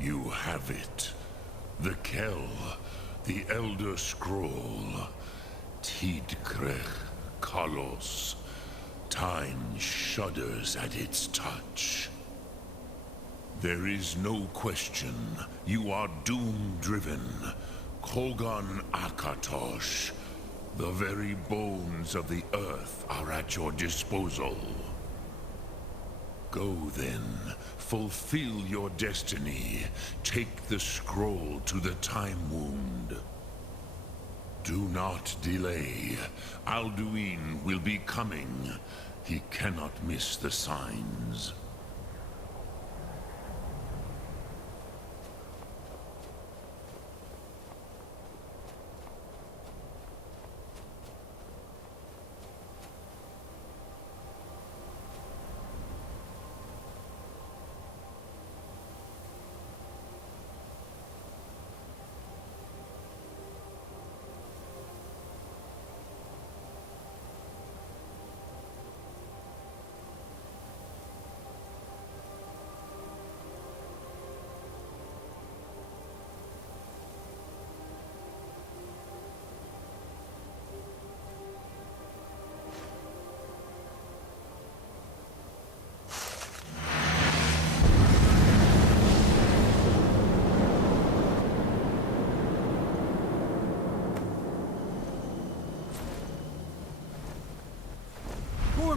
You have it. The Kell, the Elder Scroll. Tidkrech Kalos. Time shudders at its touch. There is no question. You are doom-driven. Kogan Akatosh. The very bones of the earth are at your disposal. Go then. Fulfill your destiny. Take the scroll to the Time Wound. Do not delay. Alduin will be coming. He cannot miss the signs.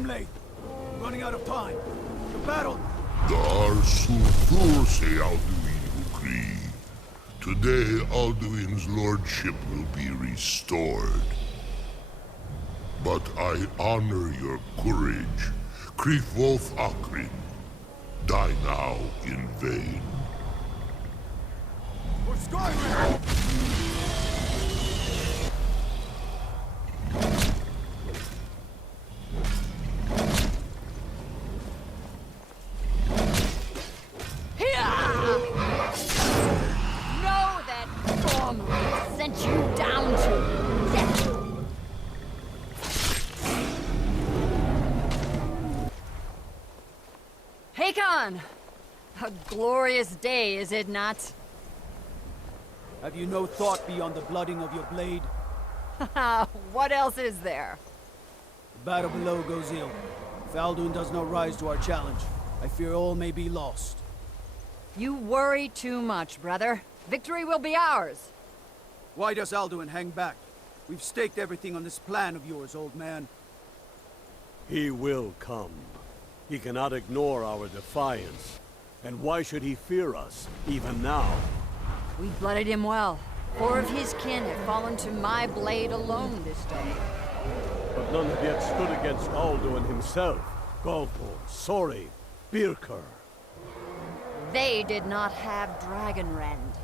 Late. Running out of time. The battle. Dar Sulthurse Alduin Ukri. Today, Alduin's lordship will be restored. But I honor your courage. Krief Wolf Akrin. Die now in vain. For Skyrim! A glorious day, is it not? Have you no thought beyond the blooding of your blade? What else is there? The battle below goes ill. If Alduin does not rise to our challenge, I fear all may be lost. You worry too much, brother. Victory will be ours. Why does Alduin hang back? We've staked everything on this plan of yours, old man. He will come. He cannot ignore our defiance. And why should he fear us, even now? We blooded him well. 4 of his kin have fallen to my blade alone this day. But none have yet stood against Alduin himself. Galpor, Sori, Birker. They did not have Dragonrend.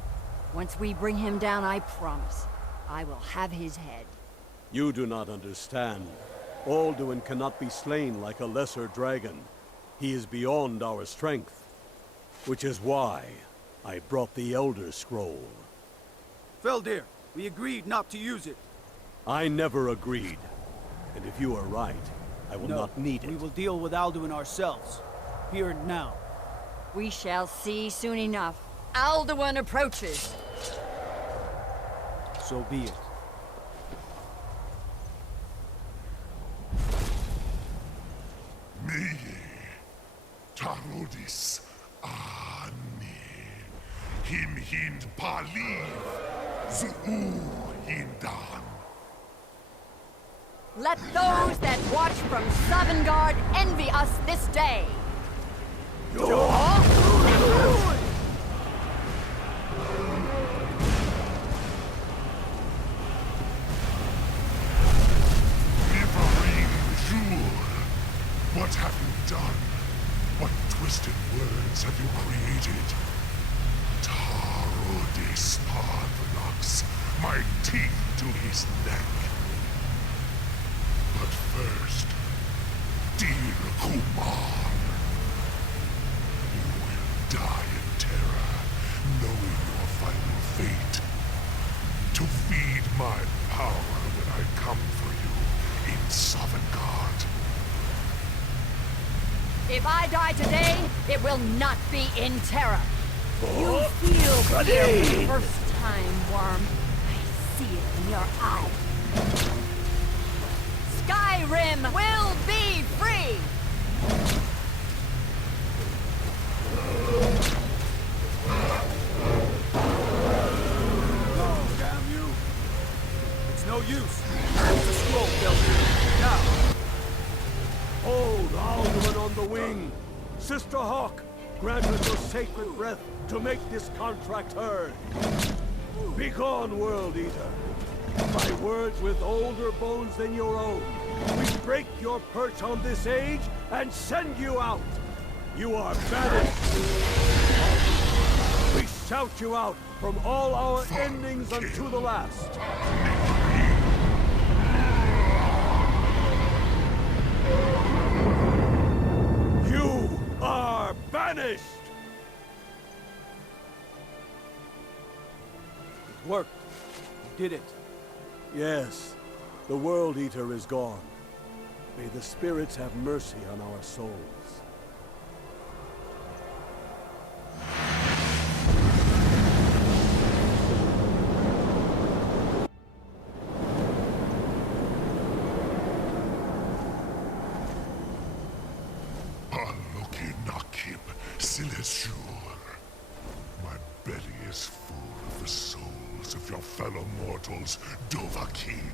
Once we bring him down, I promise, I will have his head. You do not understand. Alduin cannot be slain like a lesser dragon. He is beyond our strength. Which is why I brought the Elder Scroll. Feldir, we agreed not to use it. I never agreed. And if you are right, I will not need it. We will deal with Alduin ourselves. Here and now. We shall see soon enough. Alduin approaches. So be it. Meye, Tarodis, Ani, Him Hind Paliv, Zuu Hindan. Let those that watch from Sovngarde envy us this day. What have you done? What twisted words have you created? Tarodis Parvenox, my teeth to his neck. But first, dear Kumar, you will die in terror, knowing your final fate. To feed my power when I come for you, If I die today, it will not be in terror. You feel fear for the first time, Worm. I see it in your eyes. Skyrim will be free! Oh, damn you! It's no use. It's a scroll, Kelvin. Now! Hold Alderman on the wing! Sister Hawk, grant us your sacred breath to make this contract heard. Begone, World Eater. By words with older bones than your own, we break your perch on this age and send you out. You are banished. We shout you out from all our endings unto the last. You are banished! It worked. You did it. Yes, the World Eater is gone. May the spirits have mercy on our souls. Aloki Nakib Silesur. My belly is full of the souls of your fellow mortals, Dovahkiin.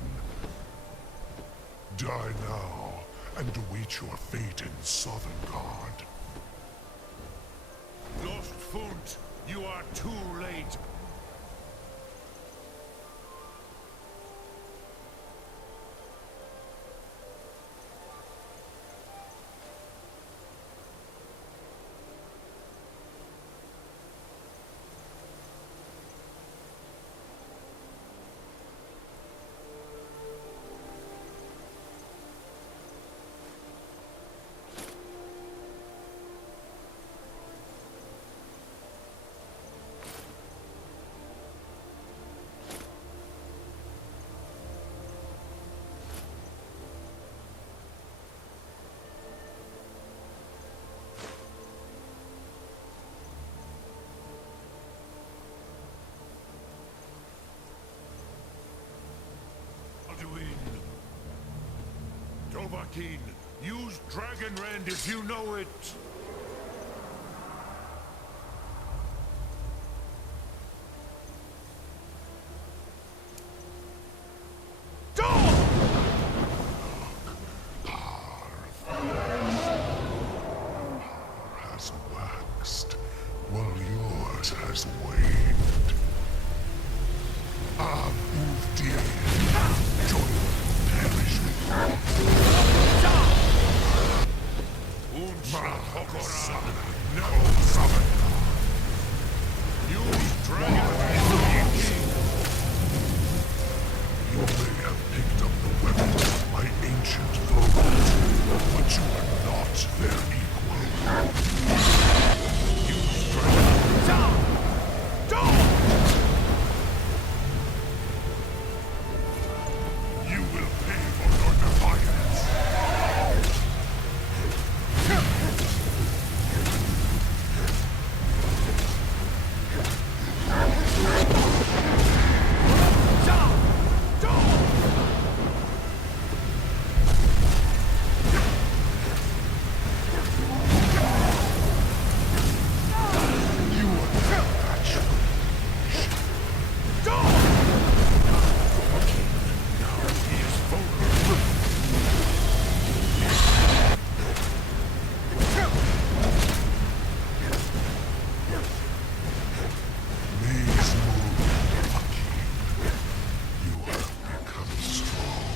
Die now, and await your fate in Sovngarde. Lost Funt, you are too late. Dovahkiin, use Dragon Rend if you know it. Has waxed, while yours has waned. Join perish with Use Dragon Rend. You may have picked up the weapons of my ancient foes, but you are not their equal. Use Dragon You will pay for your defiance. You are natural. He is vulnerable. Please move, Hakim. You have become strong.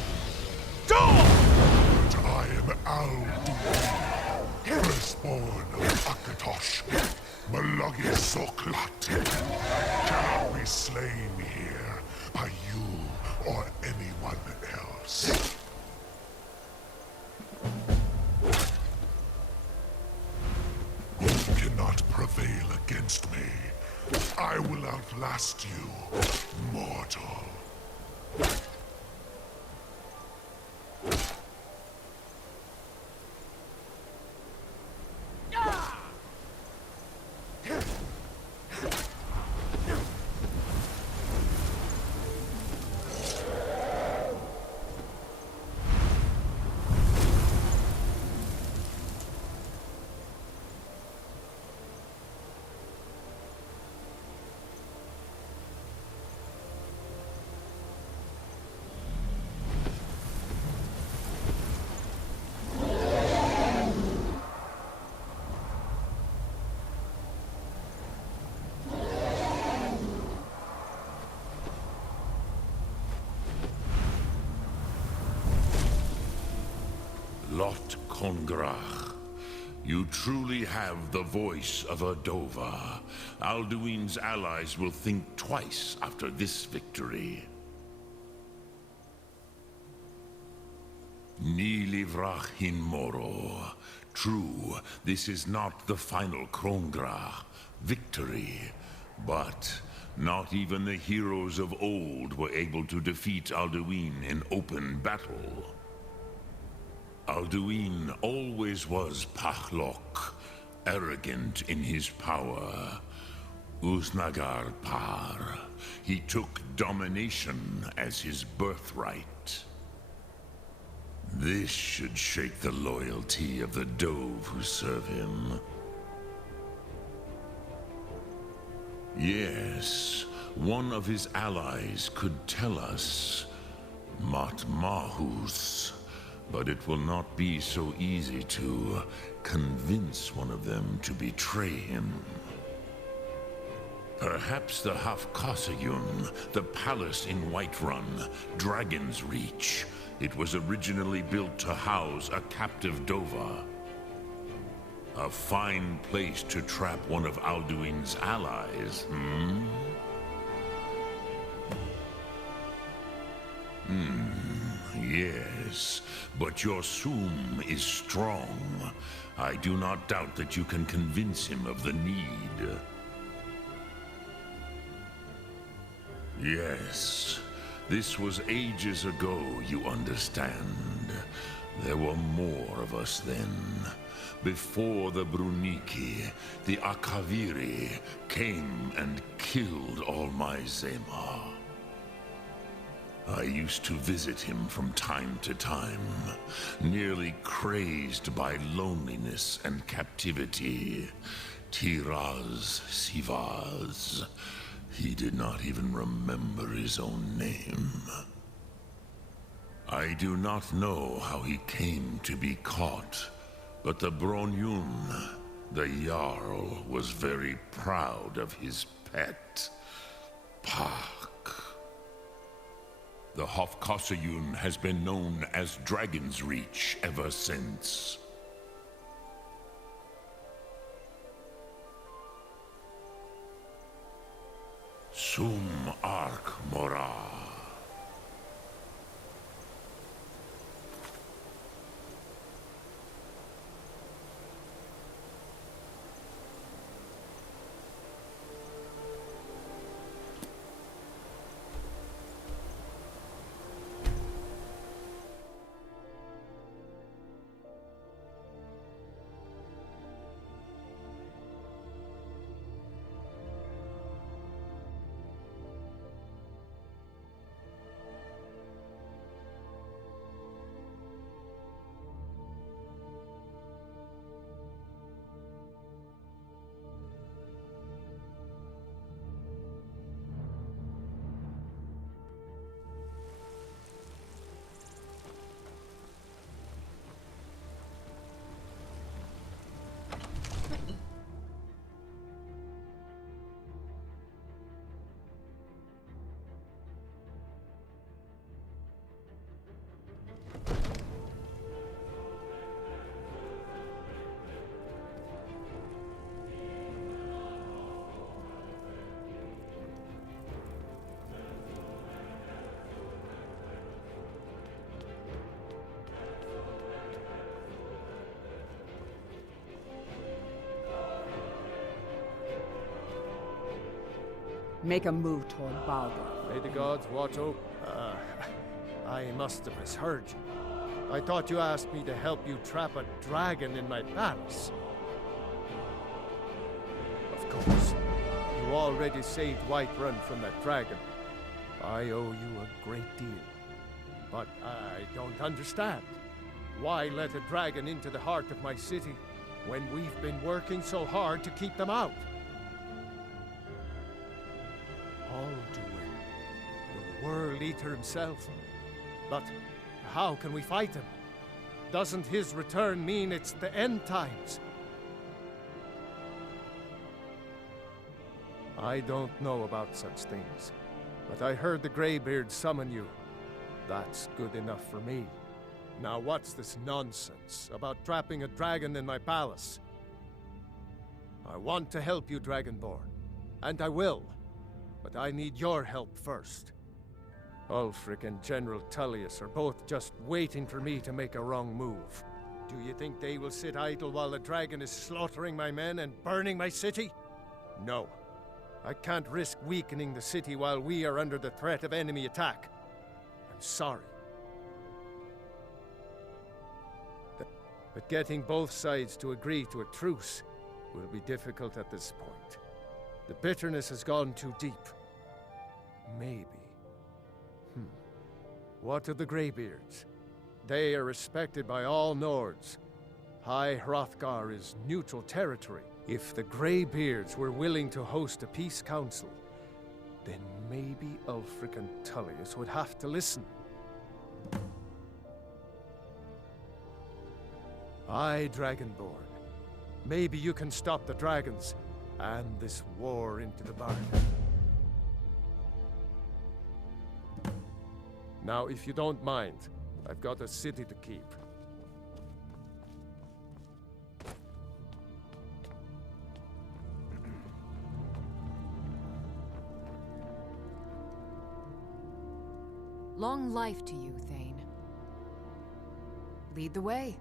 But I am Al-Duin, firstborn of Akatosh, Malagi Soklat. Cannot be slain here by you or anyone else. You cannot prevail against me. I will outlast you, mortal. Lot Kongrach. You truly have the voice of a Dova. Alduin's allies will think twice after this victory. Ni livrach hin moro. True, this is not the final Kongrach victory, but not even the heroes of old were able to defeat Alduin in open battle. Alduin always was Pahlok, arrogant in his power. Uznagar Par. He took domination as his birthright. This should shake the loyalty of the Dove who serve him. Yes, one of his allies could tell us. Matmahus. But it will not be so easy to convince one of them to betray him. Perhaps the Hafkasayun, the palace in Whiterun, Dragon's Reach. It was originally built to house a captive Dova. A fine place to trap one of Alduin's allies, Yes, but your Sum is strong. I do not doubt that you can convince him of the need. Yes, this was ages ago, you understand. There were more of us then. Before the Bruniki, the Akaviri came and killed all my Zema. I used to visit him from time to time, nearly crazed by loneliness and captivity. Tiraz Sivaz. He did not even remember his own name. I do not know how he came to be caught, but the Bronyun, the Jarl, was very proud of his pet, Pak. The Hofkasayun has been known as Dragon's Reach ever since. Sum Ark Mora. Make a move toward Baldur. May the gods watch over. I must have misheard you. I thought you asked me to help you trap a dragon in my palace. Of course. You already saved Whiterun from that dragon. I owe you a great deal. But I don't understand. Why let a dragon into the heart of my city when we've been working so hard to keep them out? Alduin, the World Eater himself. But how can we fight him? Doesn't his return mean it's the end times? I don't know about such things, but I heard the Greybeard summon you. That's good enough for me. Now what's this nonsense about trapping a dragon in my palace? I want to help you, Dragonborn. And I will. But I need your help first. Ulfric and General Tullius are both just waiting for me to make a wrong move. Do you think they will sit idle while the dragon is slaughtering my men and burning my city? No. I can't risk weakening the city while we are under the threat of enemy attack. I'm sorry. But getting both sides to agree to a truce will be difficult at this point. The bitterness has gone too deep. Maybe. What of the Greybeards? They are respected by all Nords. High Hrothgar is neutral territory. If the Greybeards were willing to host a peace council, then maybe Ulfric and Tullius would have to listen. Aye, Dragonborn. Maybe you can stop the dragons and this war into the bargain. Now, if you don't mind, I've got a city to keep. Long life to you, Thane. Lead the way.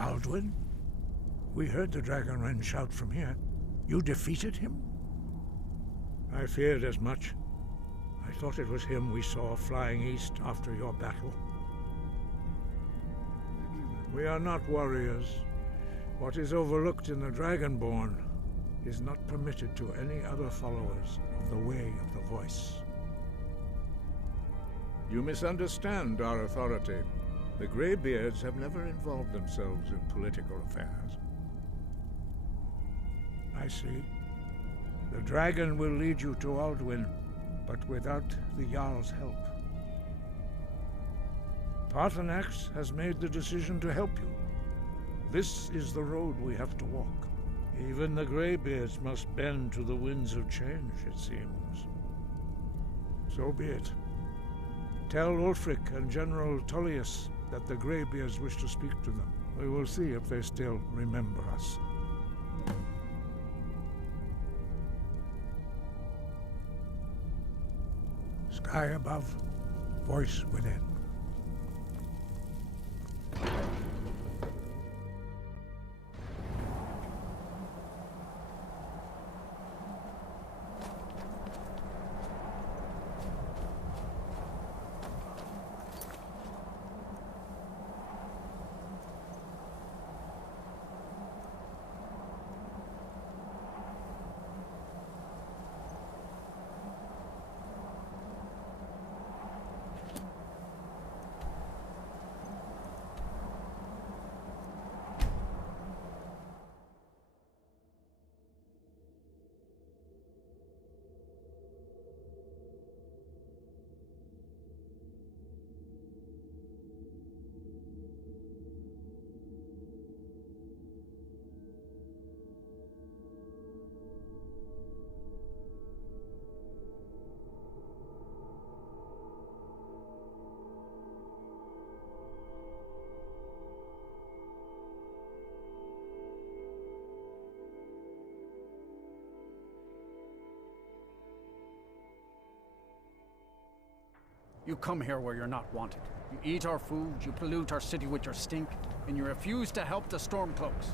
Alduin? We heard the Dragonren shout from here. You defeated him? I feared as much. I thought it was him we saw flying east after your battle. We are not warriors. What is overlooked in the Dragonborn is not permitted to any other followers of the Way of the Voice. You misunderstand our authority. The Greybeards have never involved themselves in political affairs. I see. The dragon will lead you to Alduin, but without the Jarl's help. Paarthurnax has made the decision to help you. This is the road we have to walk. Even the Greybeards must bend to the winds of change, it seems. So be it. Tell Ulfric and General Tullius that the Greybeards wish to speak to them. We will see if they still remember us. Sky above, voice within. You come here where you're not wanted. You eat our food, you pollute our city with your stink, and you refuse to help the Stormcloaks.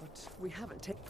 But we haven't taken...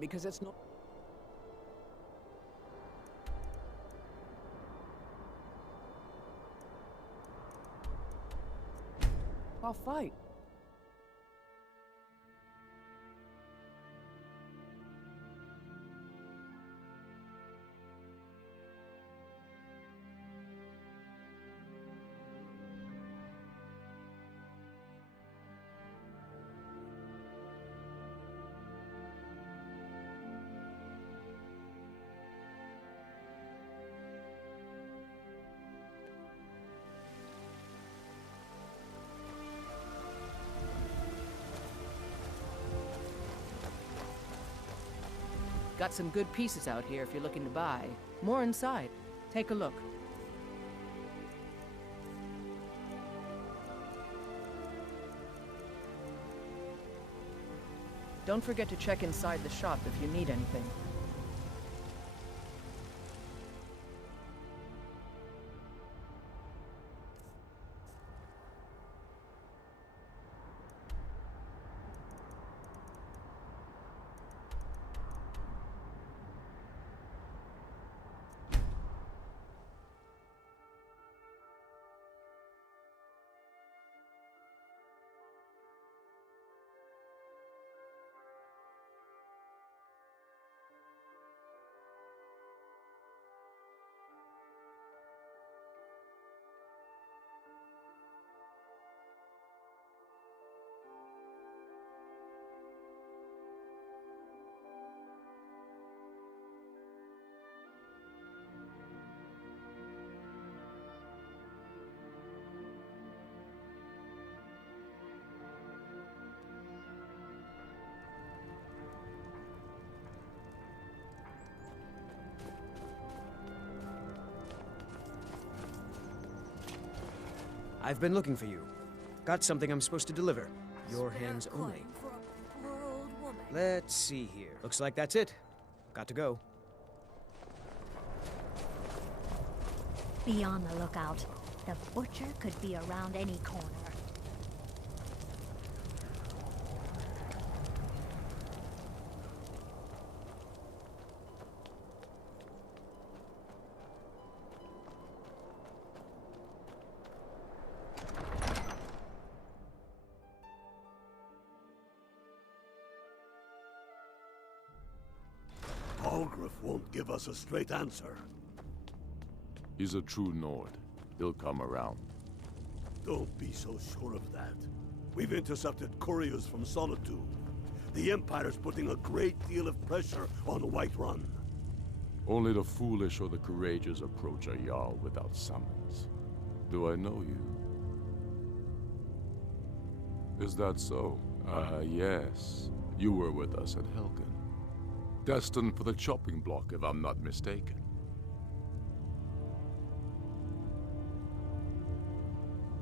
Because it's not... I'll fight. Got some good pieces out here if you're looking to buy. More inside. Take a look. Don't forget to check inside the shop if you need anything. I've been looking for you. Got something I'm supposed to deliver. Your hands only. Let's see here. Looks like that's it. Got to go. Be on the lookout. The butcher could be around any corner. Algrif won't give us a straight answer. He's a true Nord. He'll come around. Don't be so sure of that. We've intercepted couriers from Solitude. The Empire's putting a great deal of pressure on Whiterun. Only the foolish or the courageous approach a Jarl without summons. Do I know you? Is that so? Yes. You were with us at Helgen. Destined for the chopping block, if I'm not mistaken.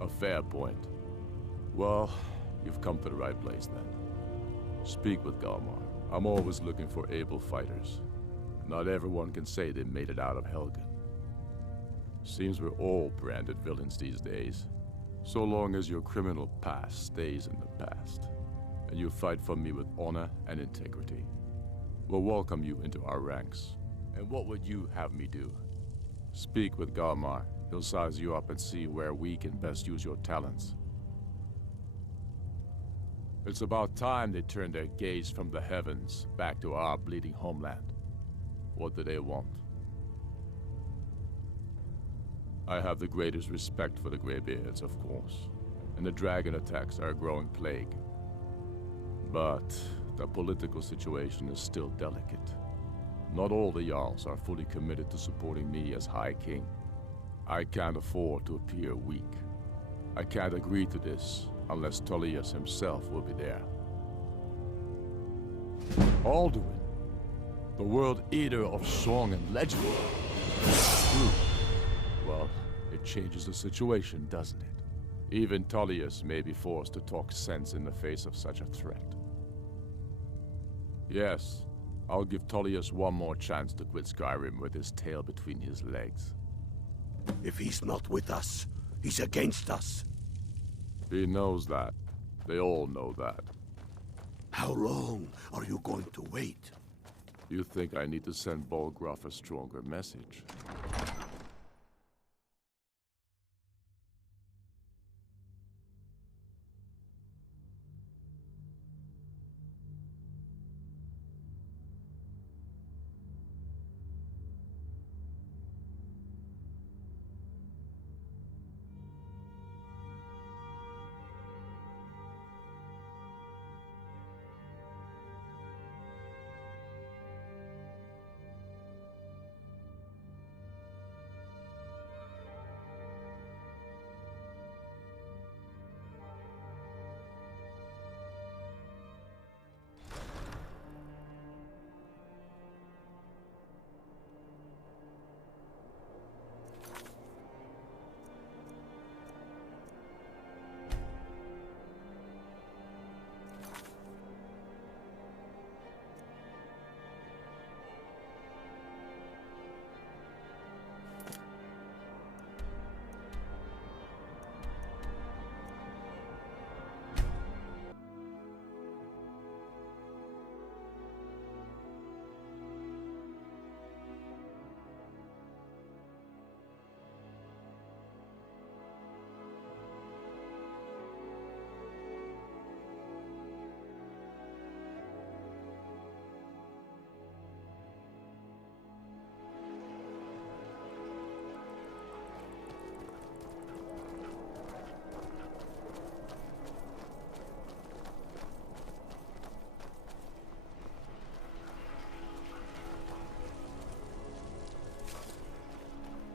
A fair point. Well, you've come to the right place then. Speak with Galmar. I'm always looking for able fighters. Not everyone can say they made it out of Helgen. Seems we're all branded villains these days. So long as your criminal past stays in the past, and you fight for me with honor and integrity, we'll welcome you into our ranks. And what would you have me do? Speak with Galmar. He'll size you up and see where we can best use your talents. It's about time they turned their gaze from the heavens back to our bleeding homeland. What do they want? I have the greatest respect for the Greybeards, of course, and the dragon attacks are a growing plague. But the political situation is still delicate. Not all the Jarls are fully committed to supporting me as High King. I can't afford to appear weak. I can't agree to this unless Tullius himself will be there. Alduin, the World Eater of song and legend. Well, it changes the situation, doesn't it? Even Tullius may be forced to talk sense in the face of such a threat. Yes, I'll give Tullius one more chance to quit Skyrim with his tail between his legs. If he's not with us, he's against us. He knows that. They all know that. How long are you going to wait? You think I need to send Bolgraf a stronger message?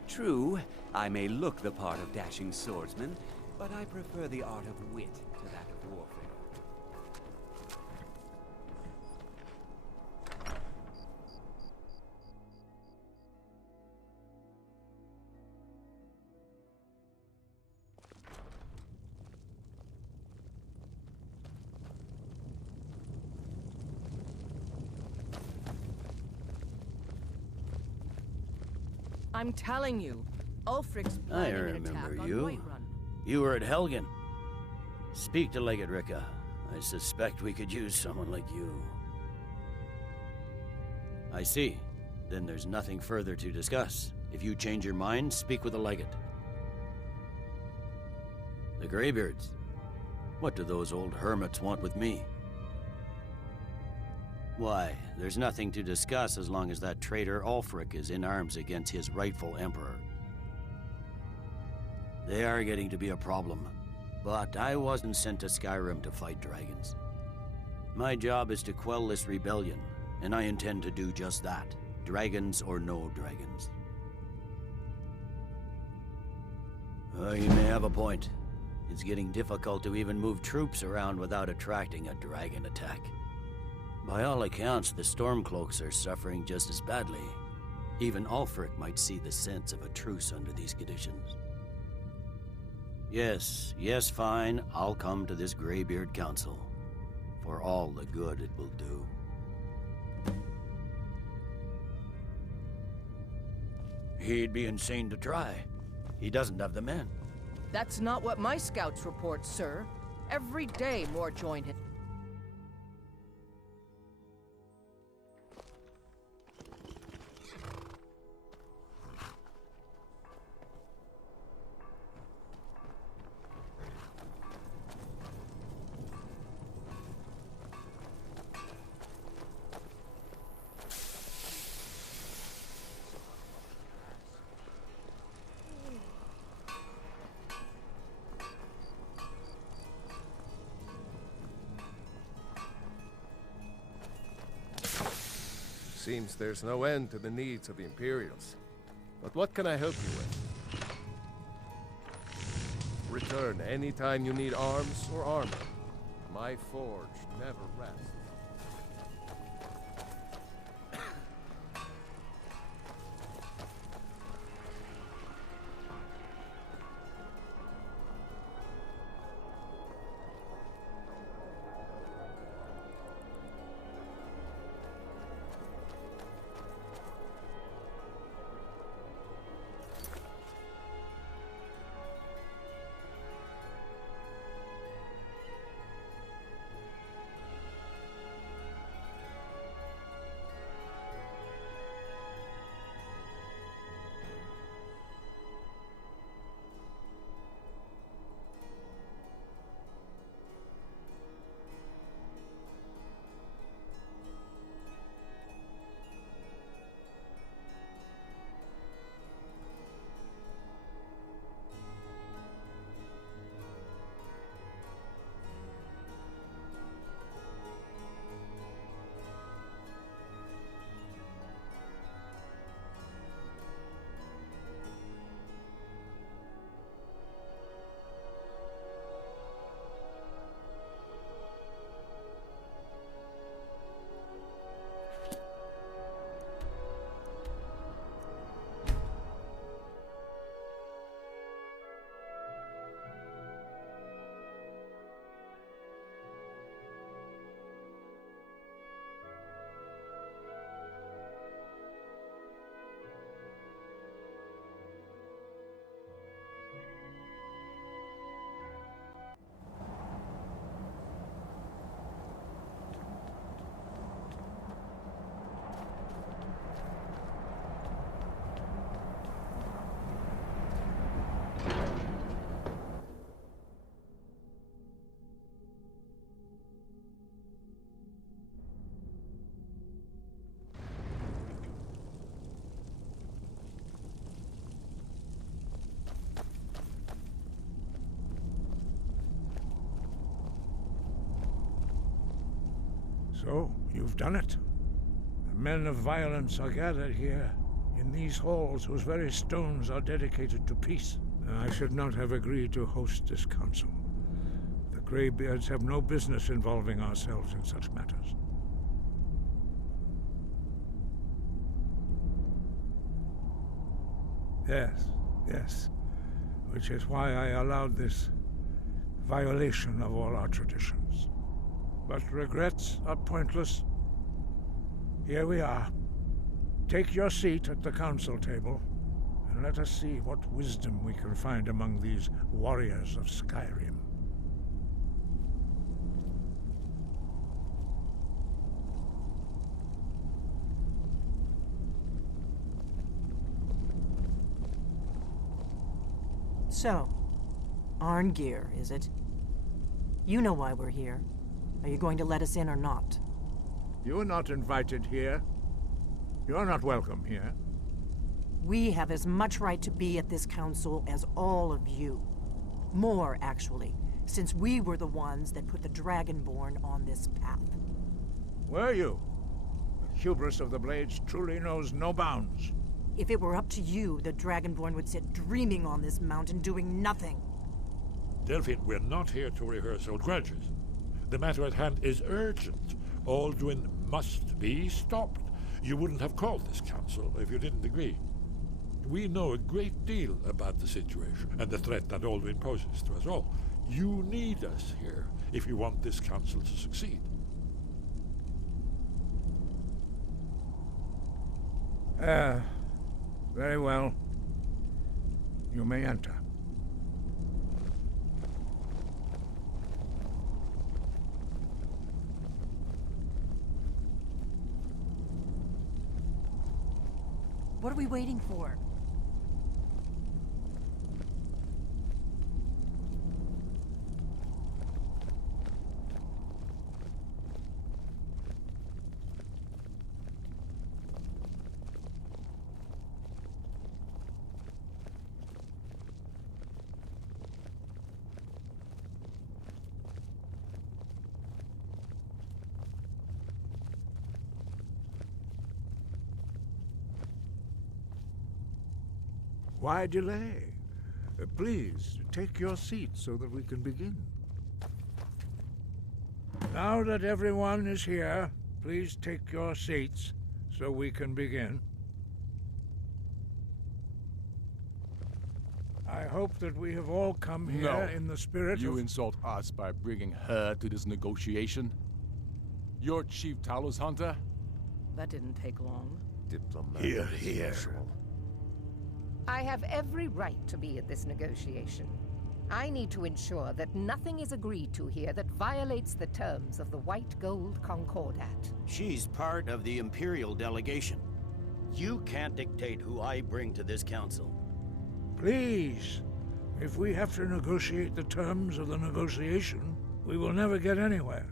True, I may look the part of dashing swordsman, but I prefer the art of wit to that of warfare. I'm telling you, Ulfric's I planning an attack remember on you. Whiterun. You were at Helgen. Speak to Legate Ricka. I suspect we could use someone like you. I see. Then there's nothing further to discuss. If you change your mind, speak with the Legate. The Greybeards. What do those old hermits want with me? Why, there's nothing to discuss as long as that traitor Ulfric is in arms against his rightful emperor. They are getting to be a problem, but I wasn't sent to Skyrim to fight dragons. My job is to quell this rebellion, and I intend to do just that, dragons or no dragons. You may have a point. It's getting difficult to even move troops around without attracting a dragon attack. By all accounts, the Stormcloaks are suffering just as badly. Even Ulfric might see the sense of a truce under these conditions. Yes, fine. I'll come to this Greybeard Council. For all the good it will do. He'd be insane to try. He doesn't have the men. That's not what my scouts report, sir. Every day more join him. Seems there's no end to the needs of the Imperials. But what can I help you with? Return anytime you need arms or armor. My forge never rests. So, you've done it. The men of violence are gathered here, in these halls whose very stones are dedicated to peace. I should not have agreed to host this council. The Greybeards have no business involving ourselves in such matters. Yes. Which is why I allowed this violation of all our traditions. But regrets are pointless. Here we are. Take your seat at the council table, and let us see what wisdom we can find among these warriors of Skyrim. So, Arngeir, is it? You know why we're here. Are you going to let us in or not? You are not invited here. You are not welcome here. We have as much right to be at this council as all of you. More, actually, since we were the ones that put the Dragonborn on this path. Were you? The hubris of the Blades truly knows no bounds. If it were up to you, the Dragonborn would sit dreaming on this mountain doing nothing. Delphine, we're not here to rehearse old grudges. The matter at hand is urgent. Alduin must be stopped. You wouldn't have called this council if you didn't agree. We know a great deal about the situation and the threat that Alduin poses to us all. You need us here if you want this council to succeed. Very well. You may enter. What are we waiting for? Why delay? Please, take your seat so that we can begin. Now that everyone is here, please take your seats so we can begin. I hope that we have all come here in the spirit You of... insult us by bringing her to this negotiation? You're Chief Talos Hunter? That didn't take long. Here, here. I have every right to be at this negotiation. I need to ensure that nothing is agreed to here that violates the terms of the White Gold Concordat. She's part of the Imperial delegation. You can't dictate who I bring to this council. Please, if we have to negotiate the terms of the negotiation, we will never get anywhere.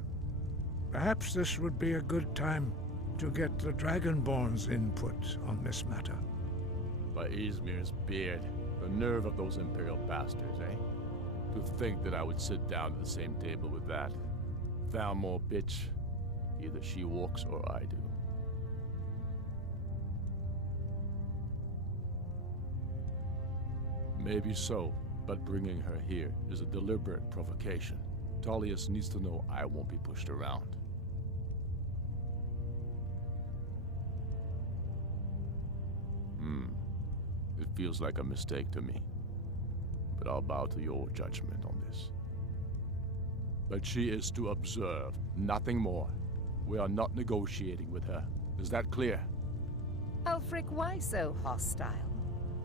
Perhaps this would be a good time to get the Dragonborn's input on this matter. By Izmir's beard, the nerve of those Imperial bastards, eh? To think that I would sit down at the same table with that. Thalmor bitch. Either she walks or I do. Maybe so, but bringing her here is a deliberate provocation. Tullius needs to know I won't be pushed around. It feels like a mistake to me, but I'll bow to your judgment on this. But she is to observe, nothing more. We are not negotiating with her. Is that clear? Ulfric, why so hostile?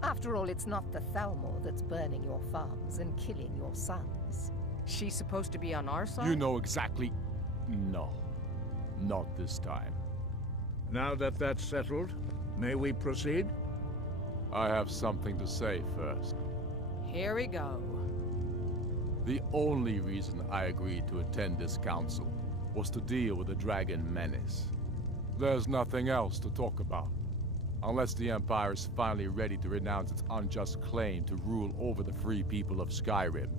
After all, it's not the Thalmor that's burning your farms and killing your sons. She's supposed to be on our side? You know exactly... No. Not this time. Now that that's settled, may we proceed? I have something to say first. Here we go. The only reason I agreed to attend this council was to deal with the dragon menace. There's nothing else to talk about. Unless the Empire is finally ready to renounce its unjust claim to rule over the free people of Skyrim.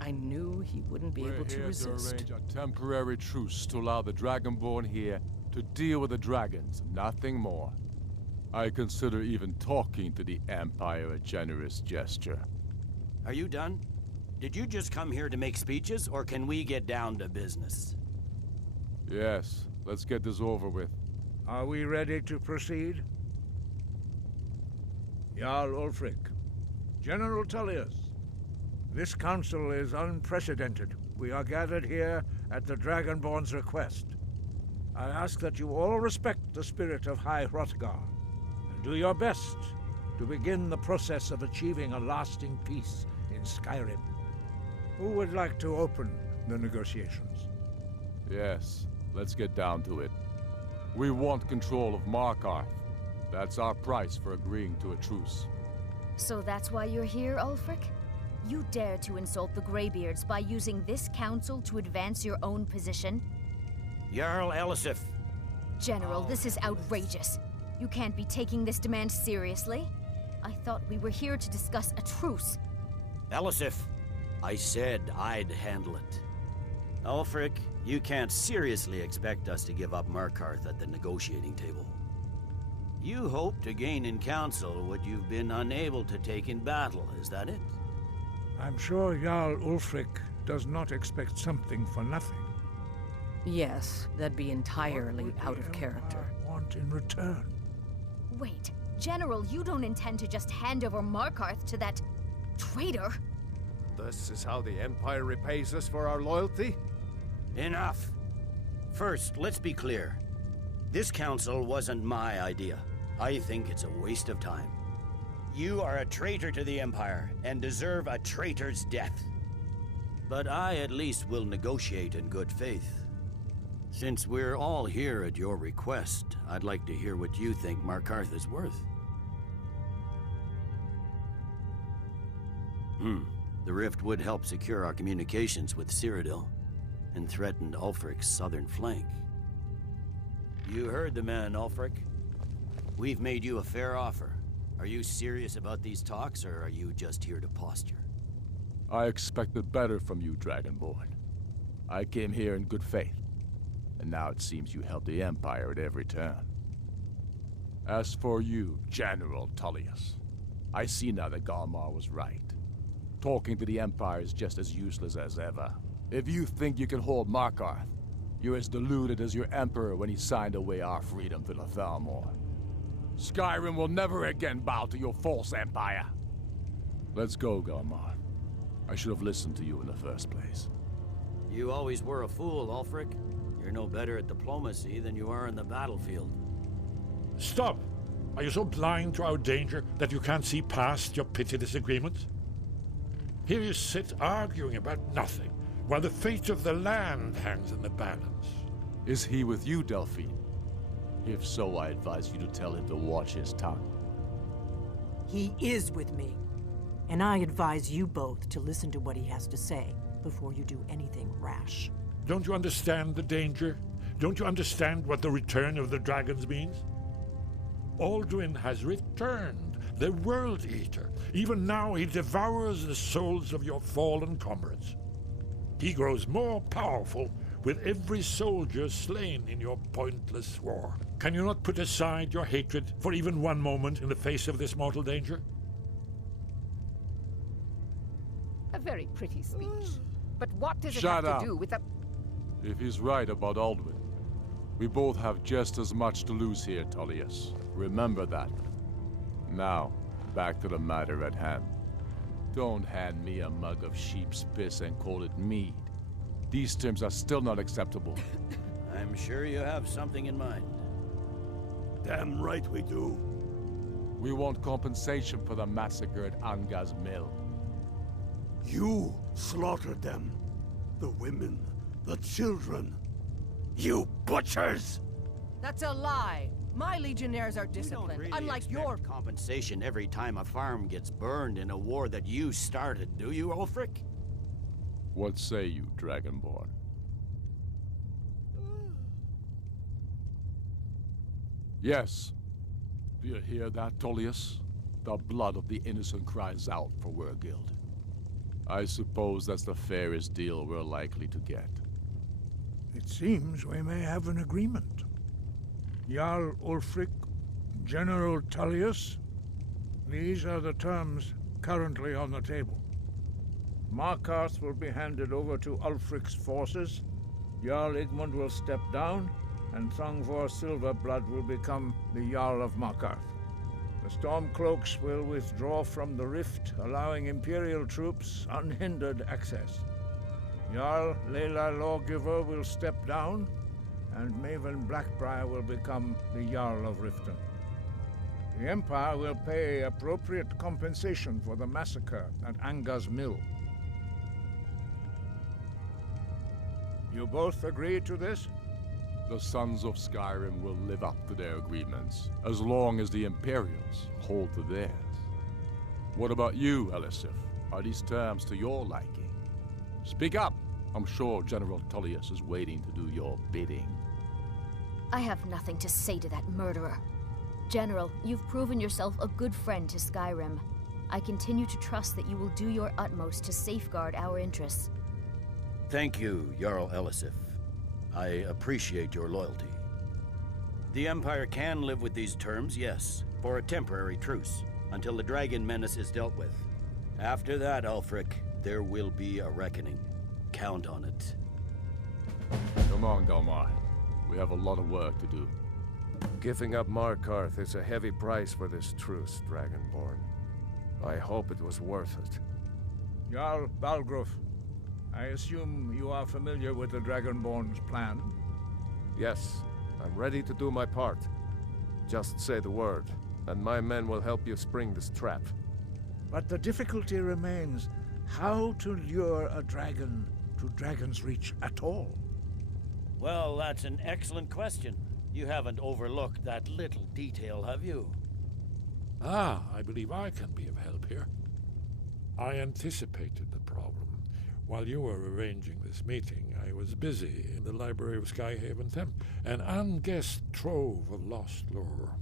I knew he wouldn't be able to resist. We're here to arrange a temporary truce to allow the Dragonborn here to deal with the dragons, nothing more. I consider even talking to the Empire a generous gesture. Are you done? Did you just come here to make speeches, or can we get down to business? Yes, let's get this over with. Are we ready to proceed? Jarl Ulfric, General Tullius, this council is unprecedented. We are gathered here at the Dragonborn's request. I ask that you all respect the spirit of High Hrothgar, and do your best to begin the process of achieving a lasting peace in Skyrim. Who would like to open the negotiations? Yes, let's get down to it. We want control of Markarth. That's our price for agreeing to a truce. So that's why you're here, Ulfric? You dare to insult the Greybeards by using this council to advance your own position? Jarl Elisif. General, this is outrageous. You can't be taking this demand seriously. I thought we were here to discuss a truce. Elisif, I said I'd handle it. Ulfric, you can't seriously expect us to give up Markarth at the negotiating table. You hope to gain in council what you've been unable to take in battle, is that it? I'm sure Jarl Ulfric does not expect something for nothing. Yes, that'd be entirely out of character. Want in return? Wait, General, you don't intend to just hand over Markarth to that traitor? This is how the Empire repays us for our loyalty? Enough. First, let's be clear. This council wasn't my idea. I think it's a waste of time. You are a traitor to the Empire, and deserve a traitor's death. But I at least will negotiate in good faith. Since we're all here at your request, I'd like to hear what you think Markarth is worth. The rift would help secure our communications with Cyrodiil, and threatened Ulfric's southern flank. You heard the man, Ulfric. We've made you a fair offer. Are you serious about these talks, or are you just here to posture? I expected better from you, Dragonborn. I came here in good faith, and now it seems you help the Empire at every turn. As for you, General Tullius, I see now that Galmar was right. Talking to the Empire is just as useless as ever. If you think you can hold Markarth, you're as deluded as your Emperor when he signed away our freedom to the Thalmor. Skyrim will never again bow to your false empire. Let's go, Galmar. I should have listened to you in the first place. You always were a fool, Ulfric. You're no better at diplomacy than you are in the battlefield. Stop! Are you so blind to our danger that you can't see past your petty disagreements? Here you sit arguing about nothing, while the fate of the land hangs in the balance. Is he with you, Delphine? If so, I advise you to tell him to watch his tongue. He is with me. And I advise you both to listen to what he has to say before you do anything rash. Don't you understand the danger? Don't you understand what the return of the dragons means? Alduin has returned, the World Eater. Even now he devours the souls of your fallen comrades. He grows more powerful with every soldier slain in your pointless war. Can you not put aside your hatred for even one moment in the face of this mortal danger? A very pretty speech. But what does it Shut have up. to do with the... If he's right about Alduin, we both have just as much to lose here, Tullius. Remember that. Now, back to the matter at hand. Don't hand me a mug of sheep's piss and call it mead. These terms are still not acceptable. I'm sure you have something in mind. Damn right we do. We want compensation for the massacre at Anga's mill. You slaughtered them. The women, the children. You butchers! That's a lie. My legionnaires are disciplined, Really unlike your... compensation every time a farm gets burned in a war that you started, do you, Ulfric? What say you, Dragonborn? Yes. Do you hear that, Tullius? The blood of the innocent cries out for Wergild. I suppose that's the fairest deal we're likely to get. It seems we may have an agreement. Jarl Ulfric, General Tullius, these are the terms currently on the table. Markarth will be handed over to Ulfric's forces, Jarl Igmund will step down, and Thongvor Silverblood will become the Jarl of Markarth. The Stormcloaks will withdraw from the rift, allowing Imperial troops unhindered access. Jarl Leila Lawgiver will step down, and Maven Blackbriar will become the Jarl of Riften. The Empire will pay appropriate compensation for the massacre at Anga's mill. You both agree to this? The Sons of Skyrim will live up to their agreements, as long as the Imperials hold to theirs. What about you, Elisif? Are these terms to your liking? Speak up! I'm sure General Tullius is waiting to do your bidding. I have nothing to say to that murderer. General, you've proven yourself a good friend to Skyrim. I continue to trust that you will do your utmost to safeguard our interests. Thank you, Jarl Elisif. I appreciate your loyalty. The Empire can live with these terms, yes, for a temporary truce, until the dragon menace is dealt with. After that, Ulfric, there will be a reckoning. Count on it. Come on, Galmar. We have a lot of work to do. Giving up Markarth is a heavy price for this truce, Dragonborn. I hope it was worth it. Jarl Balgruf, I assume you are familiar with the Dragonborn's plan? Yes, I'm ready to do my part. Just say the word, and my men will help you spring this trap. But the difficulty remains how to lure a dragon to Dragon's Reach at all. Well, that's an excellent question. You haven't overlooked that little detail, have you? Ah, I believe I can be of help here. I anticipated the problem. While you were arranging this meeting, I was busy in the library of Skyhaven Temple, an unguessed trove of lost lore.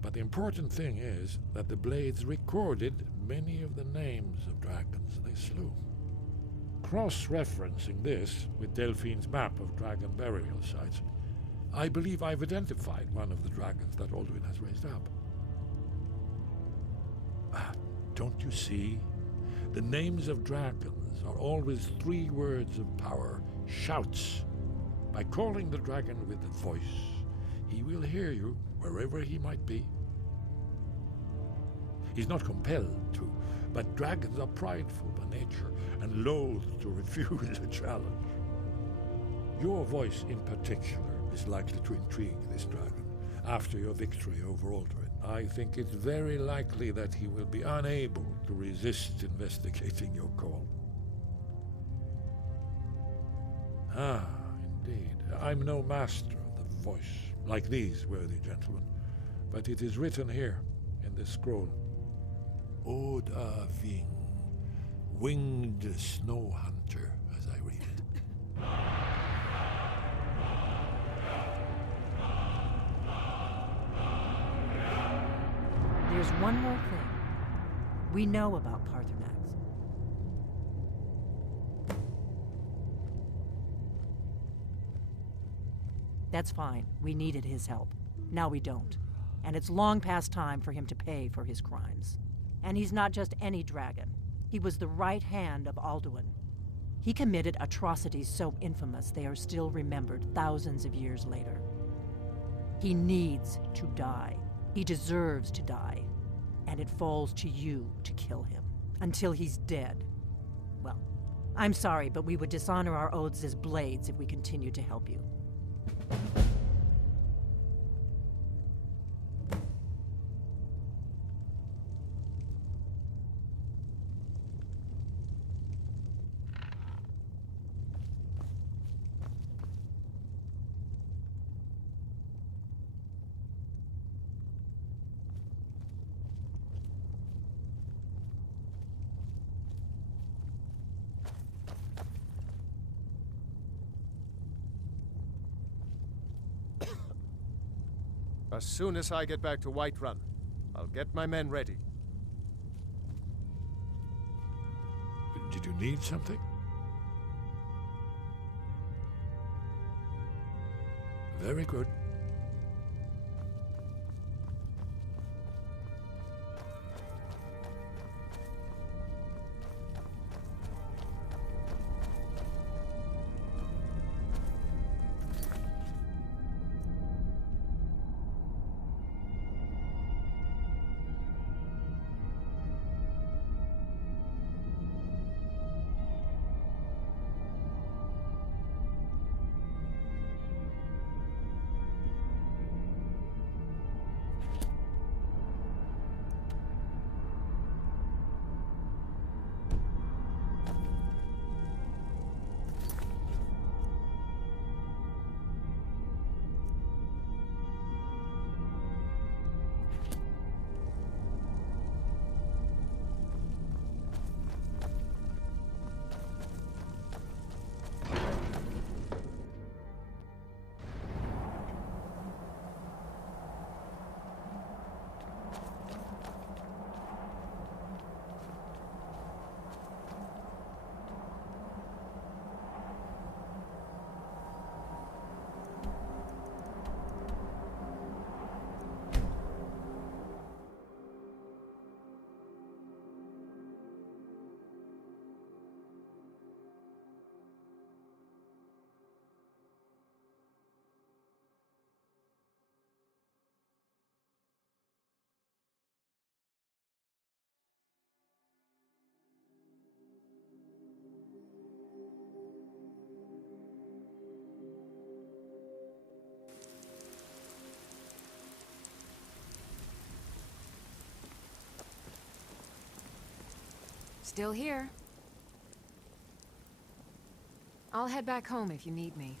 But the important thing is that the Blades recorded many of the names of dragons they slew. Cross-referencing this with Delphine's map of dragon burial sites, I believe I've identified one of the dragons that Alduin has raised up. Don't you see? The names of dragons are always 3 words of power, shouts. By calling the dragon with the voice, he will hear you wherever he might be. He's not compelled to, but dragons are prideful by nature and loath to refuse a challenge. Your voice in particular is likely to intrigue this dragon. After your victory over Alduin, I think it's very likely that he will be unable to resist investigating your call. Ah, indeed. I'm no master of the voice, like these worthy gentlemen, but it is written here in this scroll. Oda Ving, winged snow hunter, as I read it. There's one more thing. We know about Paarthurnax. That's fine. We needed his help. Now we don't. And it's long past time for him to pay for his crimes. And he's not just any dragon. He was the right hand of Alduin. He committed atrocities so infamous they are still remembered thousands of years later. He needs to die. He deserves to die. And it falls to you to kill him. Until he's dead. Well, I'm sorry, but we would dishonor our oaths as Blades if we continue to help you. As soon as I get back to Whiterun, I'll get my men ready. Did you need something? Very good. Still here. I'll head back home if you need me.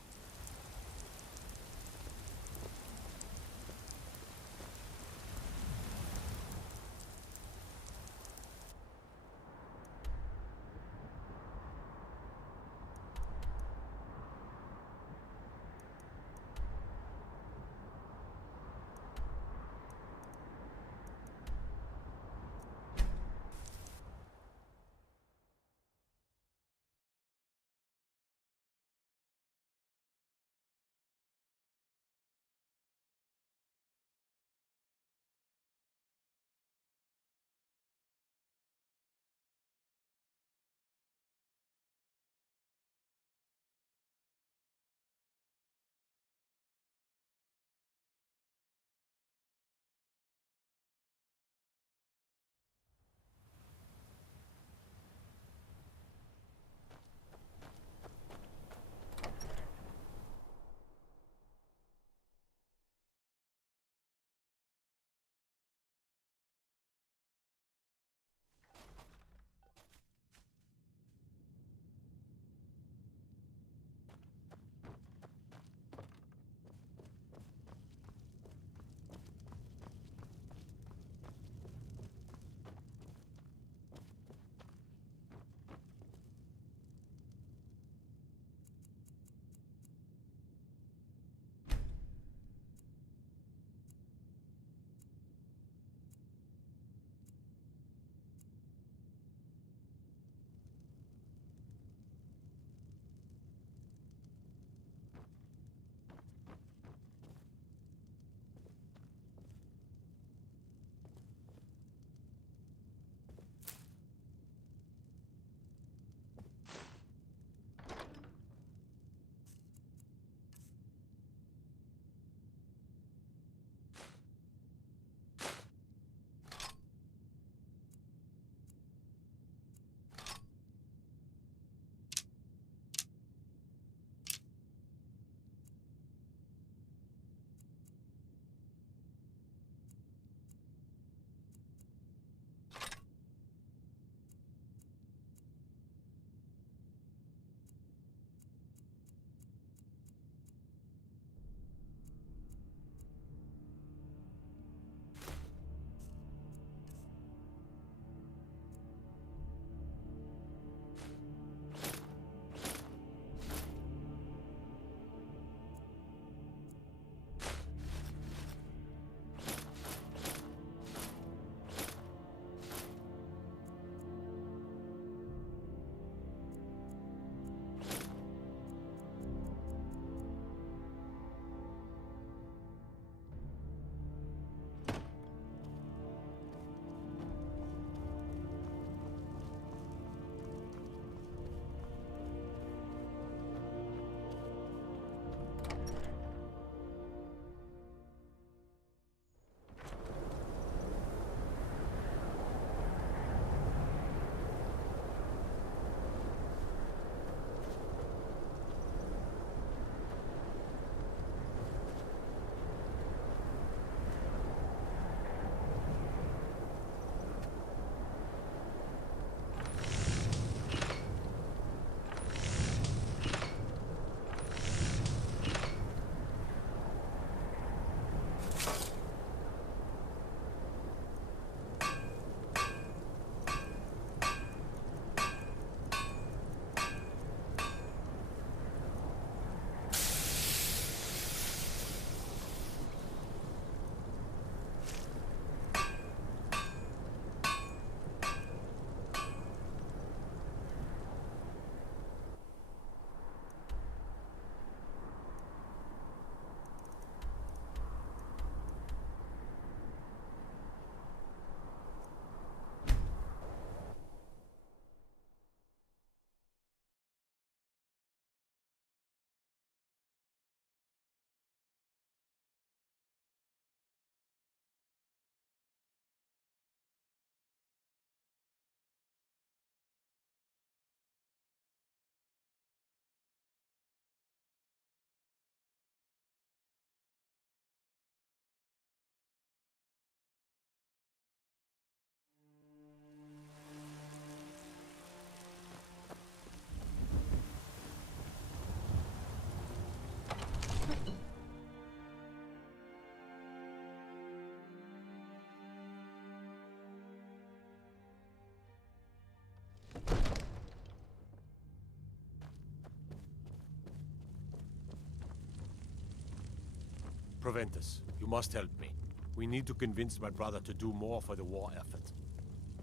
Proventus, you must help me. We need to convince my brother to do more for the war effort.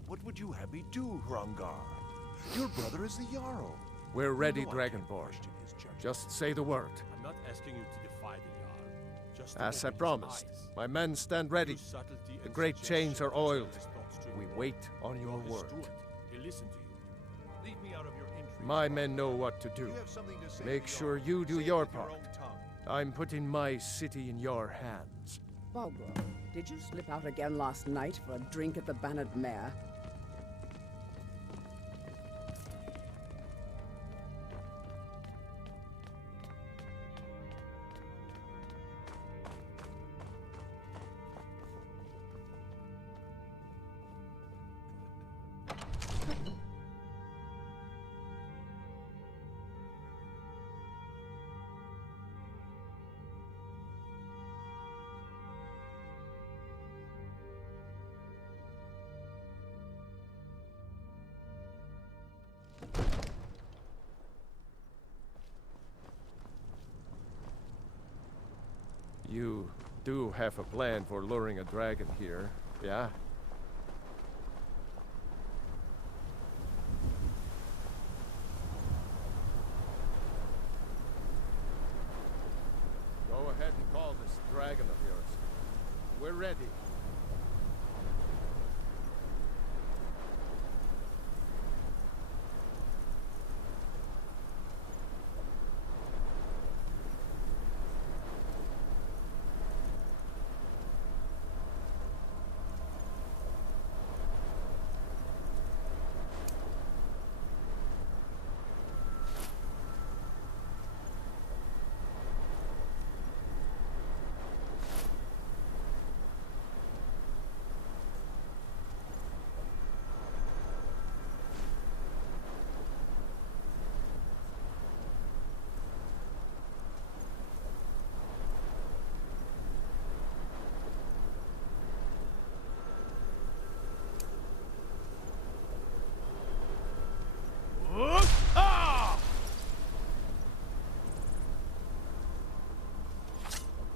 What would you have me do, Hrongar? Your brother is the Jarl. We're ready, Dragonborn. Just say the word. I'm not asking you to defy the Jarl. Just As I promised, my men stand ready. The great chains are oiled. We wait on your word. He'll listen to you. Leave me out of your intrigue. My men know what to do. Make sure you do your part. I'm putting my city in your hands. Balgro, did you slip out again last night for a drink at the Bannered Mare? You do have a plan for luring a dragon here, yeah? Go ahead and call this dragon of yours. We're ready.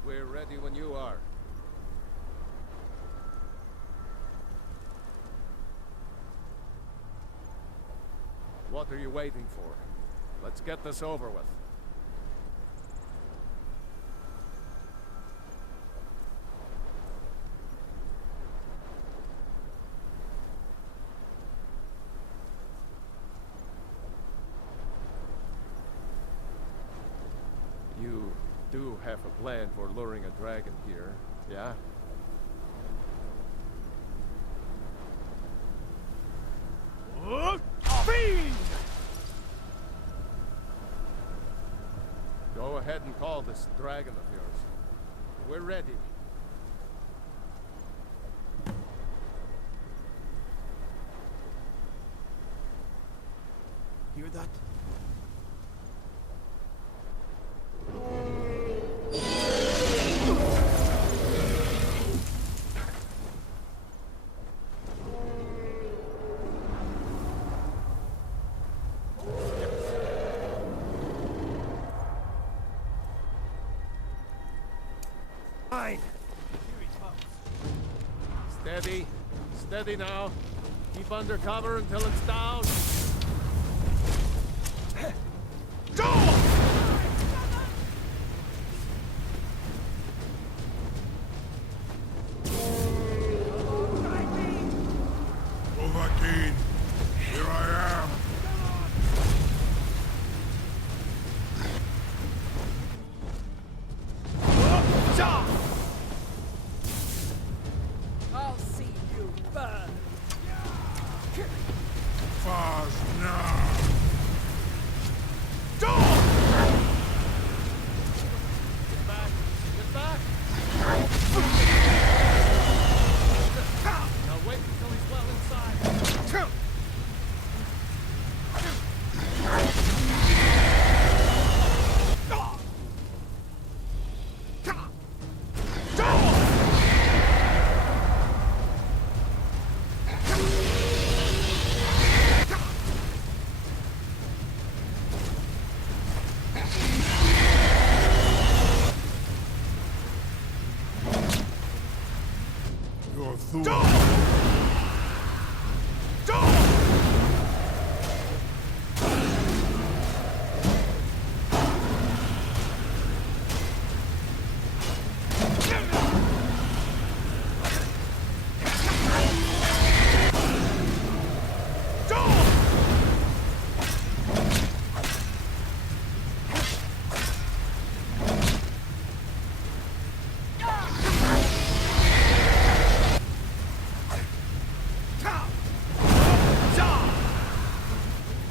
We're ready when you are. What are you waiting for? Let's get this over with. You do have a plan for luring a dragon here, yeah? Fiend! Go ahead and call this dragon of yours. We're ready. Hear that? Steady. Steady now. Keep under cover until it's down. Go! Overkeen, here I am. I'll see you burn. Fars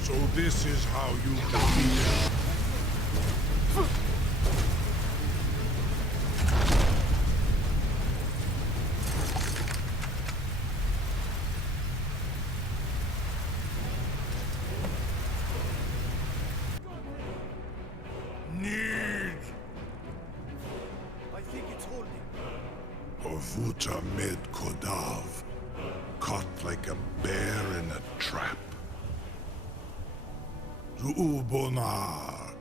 So this is how you defeat it. Need! I think it's holding. Orvuta med Kodav, caught like a bear in a trap. Zuubonar,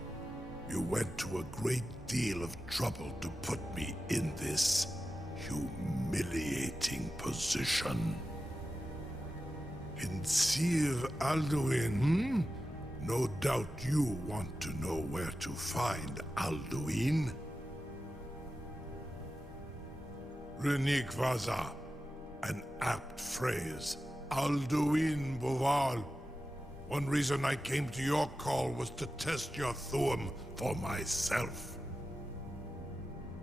you went to a great deal of trouble to put me in this humiliating position. Insir Alduin, No doubt you want to know where to find Alduin. Renikvaza, an apt phrase. Alduin Boval. One reason I came to your call was to test your Thuum for myself.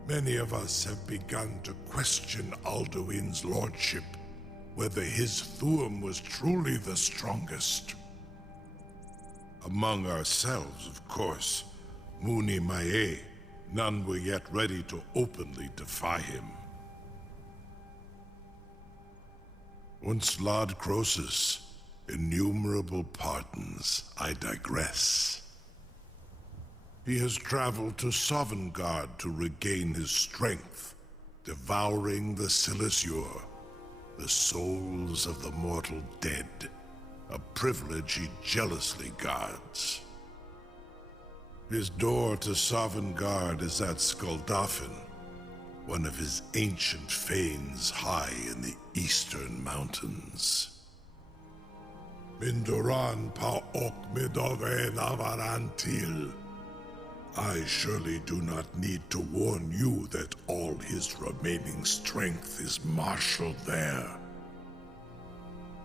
Many of us have begun to question Alduin's lordship, whether his Thuum was truly the strongest. Among ourselves, of course, Muni Mae, none were yet ready to openly defy him. Once Lord Croesus, innumerable pardons, I digress. He has traveled to Sovngarde to regain his strength, devouring the Silesur, the souls of the mortal dead, a privilege he jealously guards. His door to Sovngarde is at Skuldafn, one of his ancient fanes high in the eastern mountains. Mindoran pa ok midove navarantil. I surely do not need to warn you that all his remaining strength is marshaled there.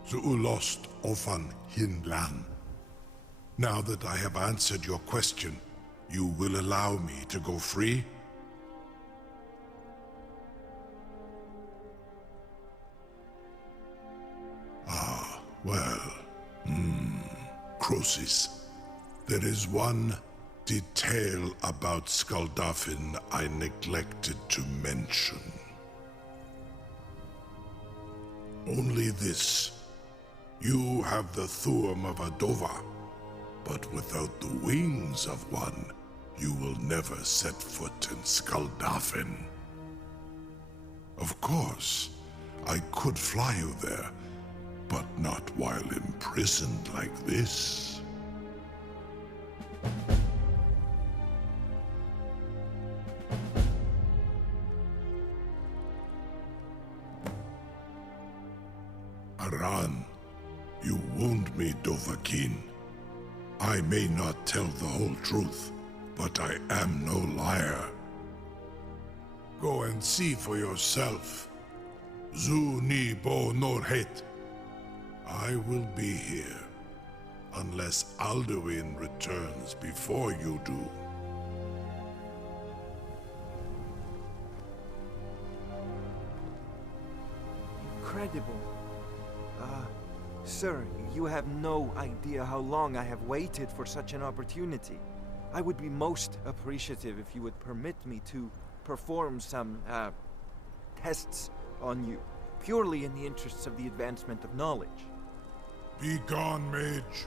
Zuulost ofan hinlan. Now that I have answered your question, you will allow me to go free? Ah, well, Croesus, there is one detail about Skuldafn I neglected to mention. Only this. You have the Thuum of a Dova, but without the wings of one, you will never set foot in Skuldafn. Of course, I could fly you there, but not while imprisoned like this. Aran, you wound me, Dovahkiin. I may not tell the whole truth, but I am no liar. Go and see for yourself. Zu ni bo norhet. I will be here, unless Alduin returns before you do. Incredible. Sir, you have no idea how long I have waited for such an opportunity. I would be most appreciative if you would permit me to perform some, tests on you, purely in the interests of the advancement of knowledge. Be gone, mage.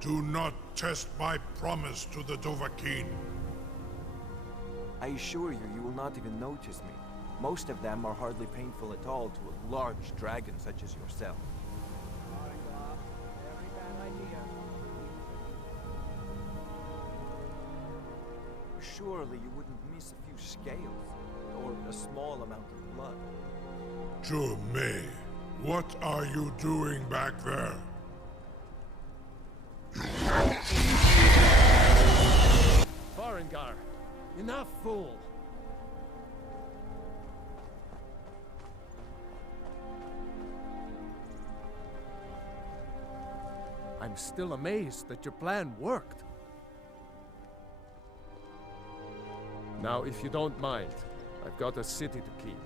Do not test my promise to the Dovahkiin. I assure you, you will not even notice me. Most of them are hardly painful at all to a large dragon such as yourself. Surely you wouldn't miss a few scales, or a small amount of blood. May, what are you doing back there? Farengar, enough, fool! I'm still amazed that your plan worked. Now, if you don't mind, I've got a city to keep.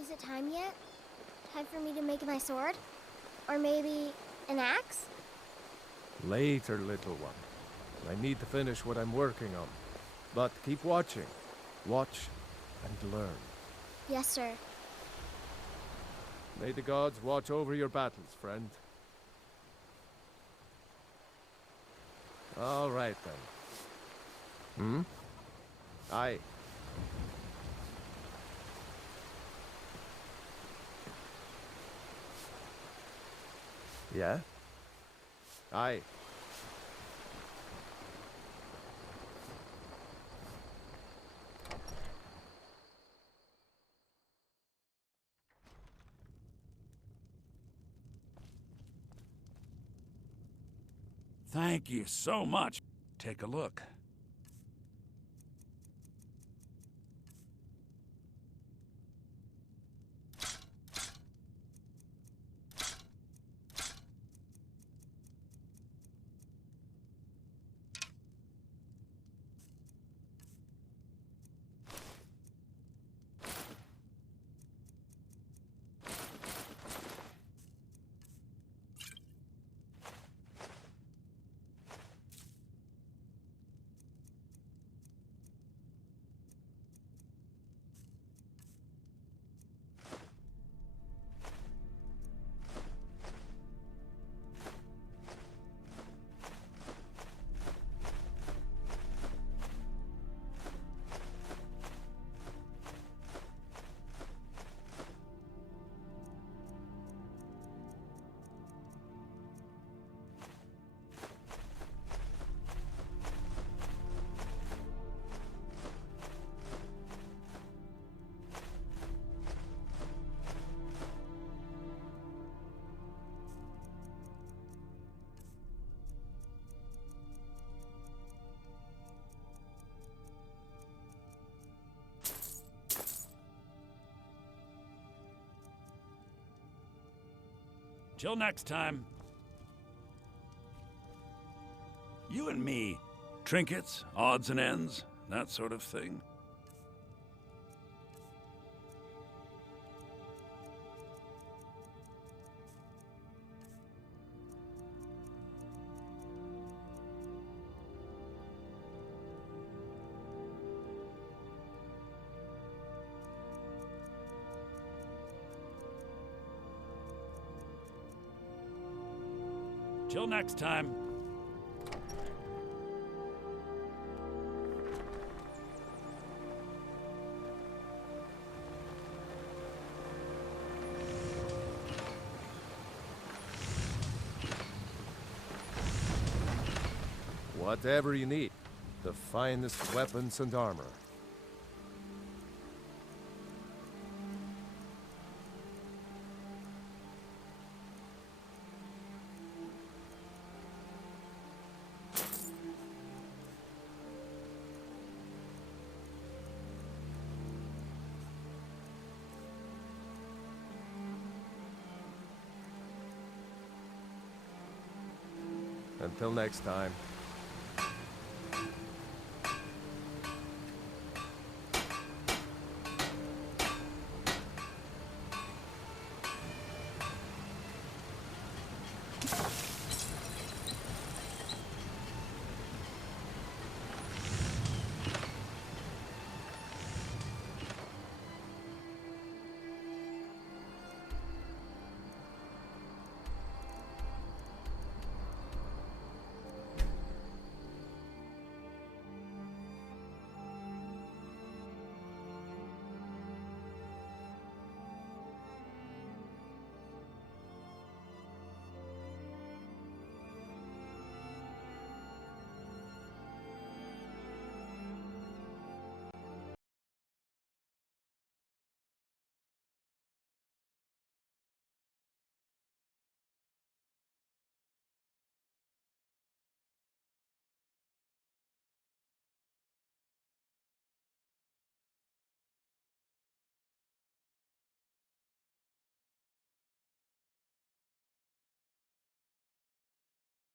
Is it time yet? Time for me to make my sword? Or maybe an axe? Later, little one. I need to finish what I'm working on. But keep watching. Watch and learn. Yes, sir. May the gods watch over your battles, friend. All right, then. Hmm? Aye. Yeah? Aye. Thank you so much. Take a look. Till next time. You and me. Trinkets, odds and ends, that sort of thing. Till next time. Whatever you need. The finest weapons and armor. Until next time.